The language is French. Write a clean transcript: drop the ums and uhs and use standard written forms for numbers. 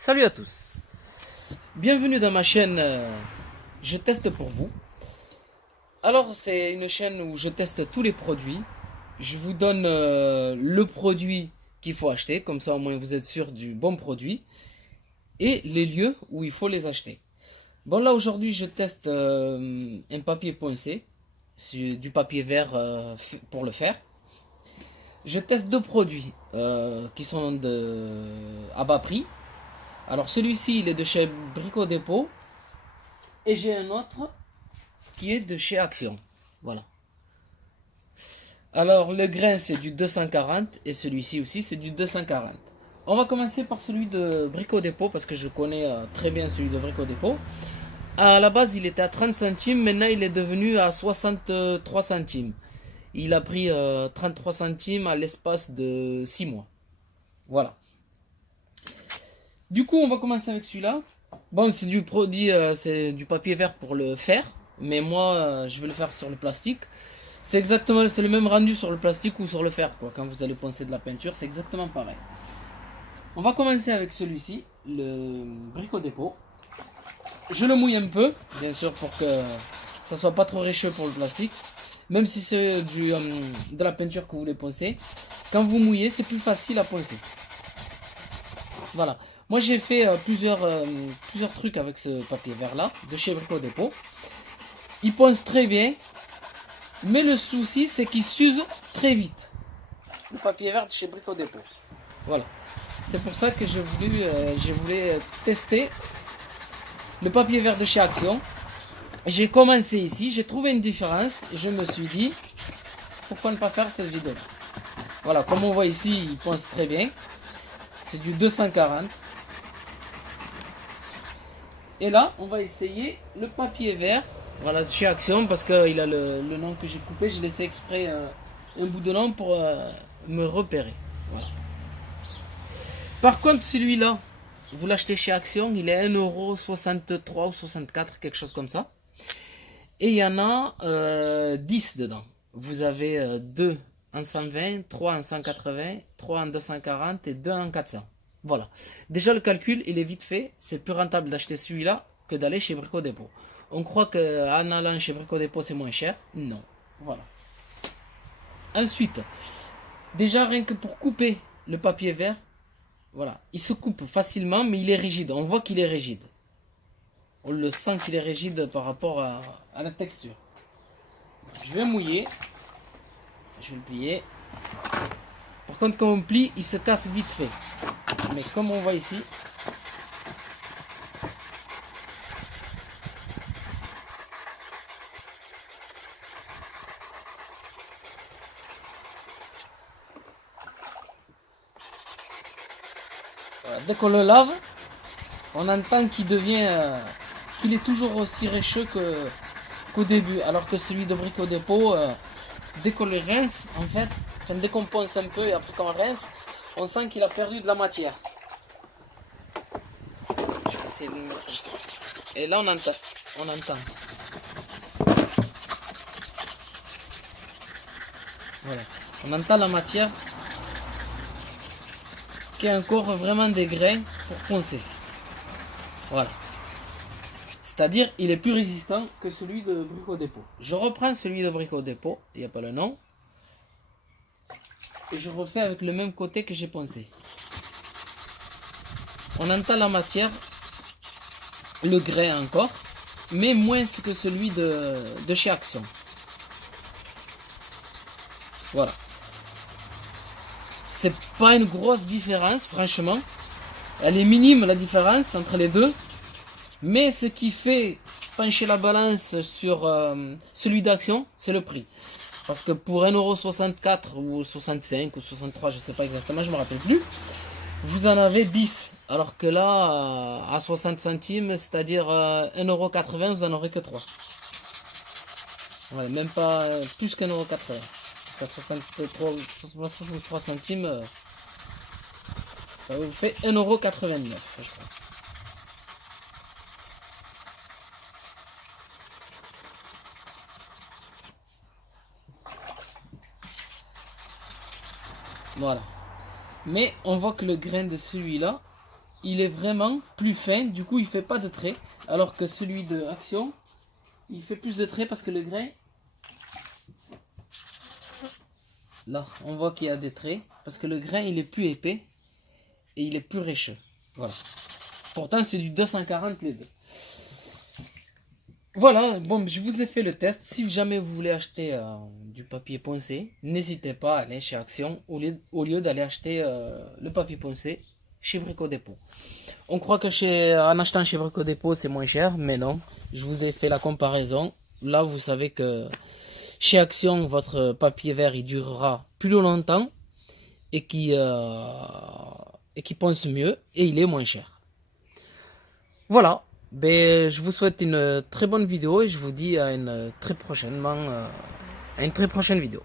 Salut à tous, bienvenue dans ma chaîne Je teste pour vous. Alors c'est une chaîne où je teste tous les produits. Je vous donne le produit qu'il faut acheter, comme ça au moins vous êtes sûr du bon produit, et les lieux où il faut les acheter. Bon là aujourd'hui je teste un papier poncé, du papier vert pour le faire. Je teste deux produits qui sont à bas prix. Alors celui-ci il est de chez Brico Dépôt. Et j'ai un autre qui est de chez Action. Voilà. Alors le grain c'est du 240 et celui-ci aussi c'est du 240. On va commencer par celui de Brico Dépôt parce que je connais très bien celui de Brico Dépôt. À la base il était à 30 centimes, maintenant il est devenu à 63 centimes. Il a pris 33 centimes à l'espace de 6 mois. Voilà. Du coup on va commencer avec celui-là. Bon c'est du produit, c'est du papier vert pour le faire. Mais moi je vais le faire sur le plastique. C'est le même rendu sur le plastique ou sur le fer, quoi. Quand vous allez poncer de la peinture, c'est exactement pareil. On va commencer avec celui-ci, le Brico Dépôt. Je le mouille un peu, bien sûr, pour que ça soit pas trop récheux pour le plastique. Même si c'est de la peinture que vous voulez poncer, quand vous mouillez, c'est plus facile à poncer. Voilà. Moi, j'ai fait plusieurs trucs avec ce papier vert là, de chez Brico Dépôt. Il ponce très bien, mais le souci, c'est qu'il s'use très vite. Le papier vert de chez Brico Dépôt. Voilà. C'est pour ça que je voulais tester le papier vert de chez Action. J'ai commencé ici, j'ai trouvé une différence et je me suis dit pourquoi ne pas faire cette vidéo. Voilà, comme on voit ici, il ponce très bien. C'est du 240. Et là, on va essayer le papier vert. Voilà, de chez Action parce qu'il a le nom que j'ai coupé. J'ai laissé exprès un bout de nom pour me repérer. Voilà. Par contre, celui-là, vous l'achetez chez Action, il est 1,63€ ou 64, quelque chose comme ça. Et il y en a 10 dedans. Vous avez 2 en 120, 3 en 180, 3 en 240 et 2 en 400. Voilà. Déjà, le calcul, il est vite fait. C'est plus rentable d'acheter celui-là que d'aller chez Brico Dépôt. On croit qu'en allant chez Brico Dépôt, c'est moins cher. Non. Voilà. Ensuite, déjà, rien que pour couper le papier vert, voilà, il se coupe facilement, mais il est rigide. On voit qu'il est rigide. On le sent qu'il est rigide par rapport à la texture. Je vais mouiller. Je vais le plier. Par contre, quand on plie, il se casse vite fait. Mais comme on voit ici, voilà, dès qu'on le lave, on entend qu'il est toujours aussi récheux qu'au début. Alors que celui de Brico Dépôt, dès qu'on le rince, en fait, dès qu'on ponce un peu et après qu'on rince, on sent qu'il a perdu de la matière. Je vais essayer de le mettre comme ça. Et là, on entend. On entend. Voilà. On entend la matière qui a encore vraiment des grains pour poncer. Voilà. C'est-à-dire, il est plus résistant que celui de Brico Dépôt. Je reprends celui de Brico Dépôt, il n'y a pas le nom. Et je refais avec le même côté que j'ai poncé. On entend la matière, le grain encore, mais moins que celui de chez Action. Voilà. C'est pas une grosse différence, franchement. Elle est minime la différence entre les deux. Mais ce qui fait pencher la balance sur celui d'Action, c'est le prix. Parce que pour 1,64€ ou 65 ou 63, je sais pas exactement, je me rappelle plus, vous en avez 10. Alors que là, à 60 centimes, c'est-à-dire 1,80€, vous en aurez que 3. Voilà, même pas plus qu'1,80€. Parce qu'à 63 centimes, ça vous fait 1,89€, je crois. Voilà. Mais on voit que le grain de celui-là il est vraiment plus fin, du coup il fait pas de traits, alors que celui de Action, il fait plus de traits parce que le grain, là on voit qu'il y a des traits, parce que le grain il est plus épais et il est plus riche. Voilà. Pourtant c'est du 240 les deux. Voilà, bon, je vous ai fait le test. Si jamais vous voulez acheter du papier poncé, n'hésitez pas à aller chez Action au lieu d'aller acheter le papier poncé chez Brico Dépôt. On croit que en achetant chez Brico Dépôt c'est moins cher, mais non. Je vous ai fait la comparaison. Là, vous savez que chez Action, votre papier vert il durera plus longtemps et qui ponce mieux et il est moins cher. Voilà. Ben, je vous souhaite une très bonne vidéo et je vous dis à une très prochaine vidéo.